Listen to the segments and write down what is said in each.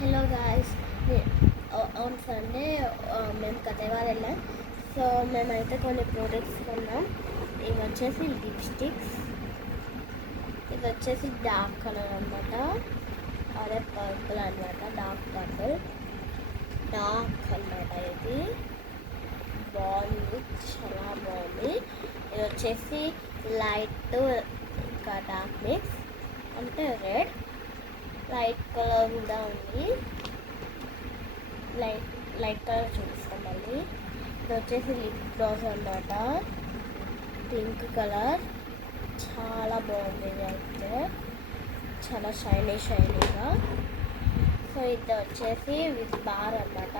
Hello guys, on Sunday మేము కథేవారు వెళ్ళాం. So మేమైతే కొన్ని ప్రోడక్ట్స్ కొన్నాం. ఇవి వచ్చేసి లిప్స్టిక్స్, ఇది వచ్చేసి డార్క్ కలర్ అనమాట, అదే పర్పుల్ అనమాట, డార్క్ పర్పుల్ అనమాట. ఇది బాగుంది, చాలా బాగుంది. ఇది వచ్చేసి లైట్ ఇంకా డార్క్ మిక్స్, అంటే రెడ్ లైట్ కలర్ కూడా ఉంది. లైట్ కలర్ చూపిస్తాం మళ్ళీ. ఇది వచ్చేసి లిప్ గ్లాస్ అన్నమాట, పింక్ కలర్, చాలా బాగుంది. ఇది అయితే చాలా షైనీగా. సో ఇది వచ్చేసి విత్ బార్ అన్నమాట,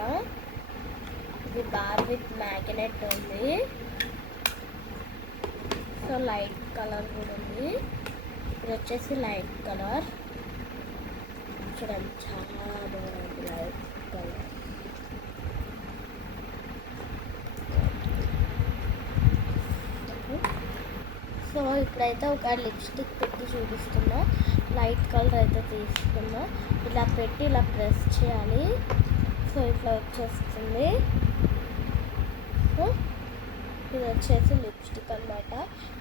ఇది బార్ విత్ మ్యాగ్నెట్ ఉంది. సో లైట్ కలర్ కూడా ఉంది. ఇది వచ్చేసి లైట్ కలర్, చూడండి చాలా బాగుంది లైట్ కలర్. సో ఇప్పుడైతే ఒక లిప్స్టిక్ పెట్టి చూపిస్తున్నా. లైట్ కలర్ అయితే తీసుకున్నా, ఇలా పెట్టి ఇలా ప్రెస్ చేయాలి. సో ఇట్లా వచ్చేస్తుంది. సో ఇది వచ్చేసి లిప్స్టిక్ అన్నమాట,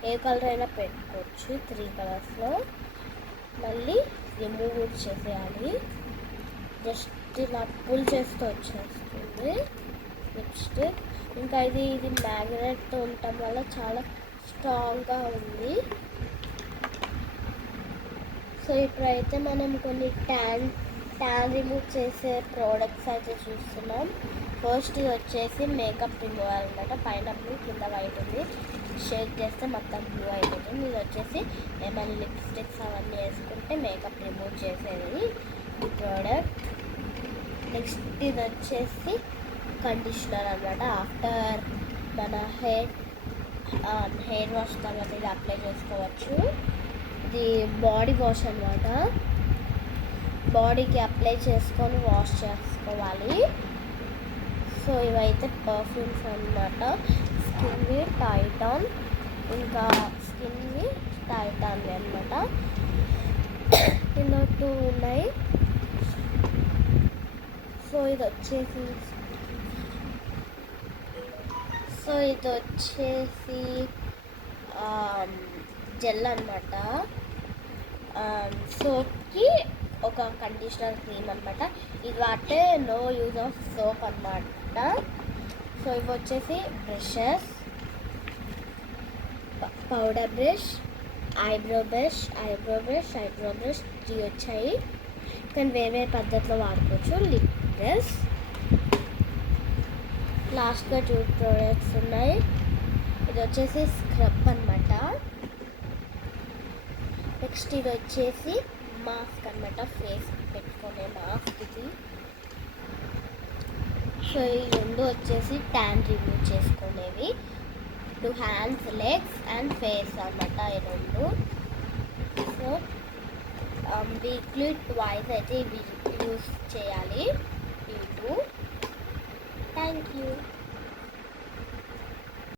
ఏ కలర్ అయినా పెట్టుకోవచ్చు, 3 కలర్స్లో. మళ్ళీ రిమూవ్ చేసేయాలి, జస్ట్ ఇలా పుల్ చేస్తూ వచ్చేస్తుంది లిప్స్టిక్. ఇంకా ఇది మ్యాగ్నెట్ ఉండటం వల్ల చాలా స్ట్రాంగ్గా ఉంది. సో ఇప్పుడైతే మనం కొన్ని ట్యాన్ రిమూవ్ చేసే ప్రోడక్ట్స్ అయితే చూస్తున్నాం. ఫస్ట్ ఇది వచ్చేసి మేకప్ రిమూవర్ అనమాట, పైన బ్లూ కింద వైట్ ఉంది. షేక్ చేస్తే మొత్తం బ్లూ అయిపోతుంది. ఇది వచ్చేసి ఏమైనా లిప్స్టిక్స్ అవన్నీ వేసుకుంటే మేకప్ రిమూవ్ చేసేది ఈ ప్రోడక్ట్. నెక్స్ట్ ఇది వచ్చేసి కండిషనర్ అనమాట, ఆఫ్టర్ మన హెయిర్ వాష్ తర్వాత ఇది అప్లై చేసుకోవచ్చు. ఇది బాడీ వాష్ అనమాట, బాడీకి అప్లై చేసుకొని వాష్ చేసుకోవాలి. సో ఇవైతే పర్ఫ్యూమ్స్ అన్నమాట, స్కిన్వి టైటాన్, ఇంకా స్కిన్వి టైటాన్ అనమాట. ఇందులో 2 ఉన్నాయి. సో ఇది వచ్చేసి జెల్ అనమాట, సోప్కి ఒక కండిషనర్ క్రీమ్ అనమాట. ఇది వాడితే నో యూజ్ ఆఫ్ సోప్ అనమాట. సో ఇవి వచ్చేసి brushes, powder brush, eyebrow brush, 3 వచ్చాయి, కానీ వేరే పద్ధతిలో వాడుకోవచ్చు. లిప్ బ్రష్, లాస్ట్గా 2 ప్రోడక్ట్స్ ఉన్నాయి. ఇది వచ్చేసి స్క్రబ్ అనమాట. నెక్స్ట్ ఇది వచ్చేసి మాస్క్ అనమాట, ఫేస్ పెట్టుకునే మాస్క్ ఇది. సో ఈ 2 వచ్చేసి ట్యాన్ రిమూవ్ చేసుకునేవి, 2 హ్యాండ్స్, లెగ్స్ అండ్ ఫేస్ అనమాట ఈ 2. సో వీక్లీ ట్వైస్ అయితే ఇవి యూస్ చేయాలి. 2. Thank you.